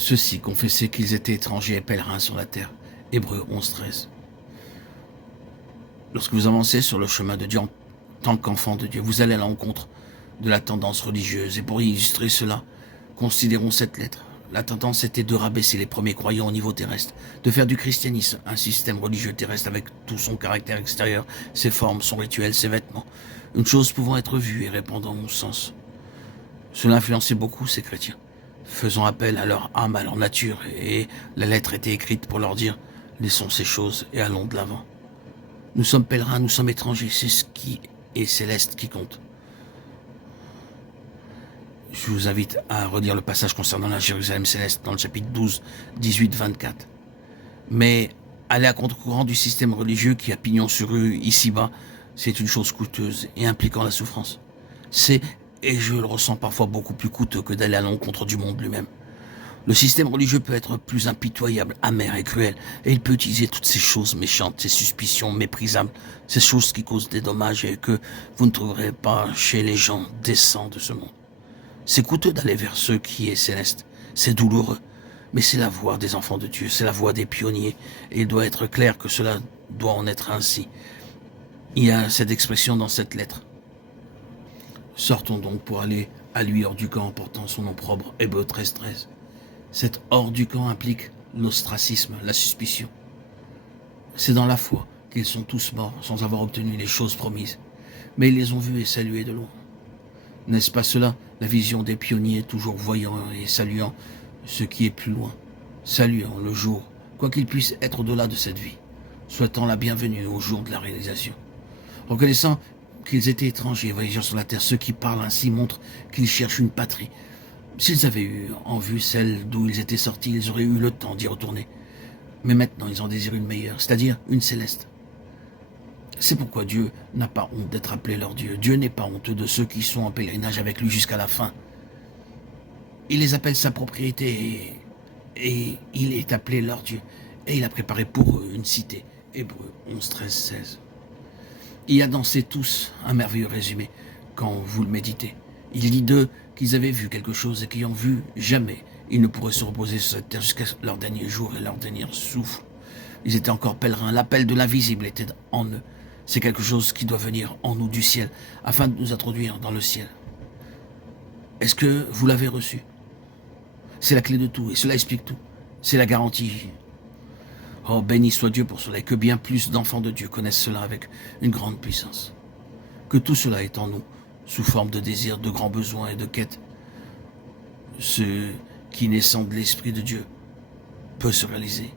Ceux-ci confessaient qu'ils étaient étrangers et pèlerins sur la terre. Hébreux 11:13. Lorsque vous avancez sur le chemin de Dieu en tant qu'enfant de Dieu, vous allez à l'encontre de la tendance religieuse. Et pour illustrer cela, considérons cette lettre. La tendance était de rabaisser les premiers croyants au niveau terrestre, de faire du christianisme un système religieux terrestre avec tout son caractère extérieur, ses formes, son rituel, ses vêtements. Une chose pouvant être vue et répandant au sens. Cela influençait beaucoup ces chrétiens, faisant appel à leur âme, à leur nature, et la lettre était écrite pour leur dire « Laissons ces choses et allons de l'avant ». Nous sommes pèlerins, nous sommes étrangers, c'est ce qui est céleste qui compte. Je vous invite à relire le passage concernant la Jérusalem céleste dans le chapitre 12, 18, 24. Mais aller à contre-courant du système religieux qui a pignon sur rue ici-bas, c'est une chose coûteuse et impliquant la souffrance. C'est, et je le ressens parfois, beaucoup plus coûteux que d'aller à l'encontre du monde lui-même. Le système religieux peut être plus impitoyable, amer et cruel, et il peut utiliser toutes ces choses méchantes, ces suspicions méprisables, ces choses qui causent des dommages et que vous ne trouverez pas chez les gens décents de ce monde. C'est coûteux d'aller vers ceux qui est céleste, c'est douloureux, mais c'est la voie des enfants de Dieu, c'est la voie des pionniers, et il doit être clair que cela doit en être ainsi. Il y a cette expression dans cette lettre. Sortons donc pour aller à lui hors du camp en portant son opprobre, Hébreux 13:13. Cet hors du camp implique l'ostracisme, la suspicion. C'est dans la foi qu'ils sont tous morts sans avoir obtenu les choses promises, mais ils les ont vus et salués de loin. N'est-ce pas cela, la vision des pionniers toujours voyant et saluant ce qui est plus loin, saluant le jour, quoi qu'il puisse être au-delà de cette vie, souhaitant la bienvenue au jour de la réalisation. Reconnaissant qu'ils étaient étrangers, voyageurs sur la terre, ceux qui parlent ainsi montrent qu'ils cherchent une patrie. S'ils avaient eu en vue celle d'où ils étaient sortis, ils auraient eu le temps d'y retourner. Mais maintenant, ils en désirent une meilleure, c'est-à-dire une céleste. C'est pourquoi Dieu n'a pas honte d'être appelé leur Dieu. Dieu n'est pas honteux de ceux qui sont en pèlerinage avec lui jusqu'à la fin. Il les appelle sa propriété et il est appelé leur Dieu. Et il a préparé pour eux une cité. Hébreux 11:13-16. Il y a dans ces tous un merveilleux résumé quand vous le méditez. Il dit d'eux qu'ils avaient vu quelque chose et qu'ayant vu, jamais ils ne pourraient se reposer sur cette terre jusqu'à leur dernier jour et leur dernier souffle. Ils étaient encore pèlerins, l'appel de l'invisible était en eux. C'est quelque chose qui doit venir en nous du ciel, afin de nous introduire dans le ciel. Est-ce que vous l'avez reçu? C'est la clé de tout, et cela explique tout. C'est la garantie. Oh, béni soit Dieu pour cela, et que bien plus d'enfants de Dieu connaissent cela avec une grande puissance. Que tout cela est en nous, sous forme de désirs, de grands besoins et de quêtes. Ce qui naissant de l'Esprit de Dieu peut se réaliser.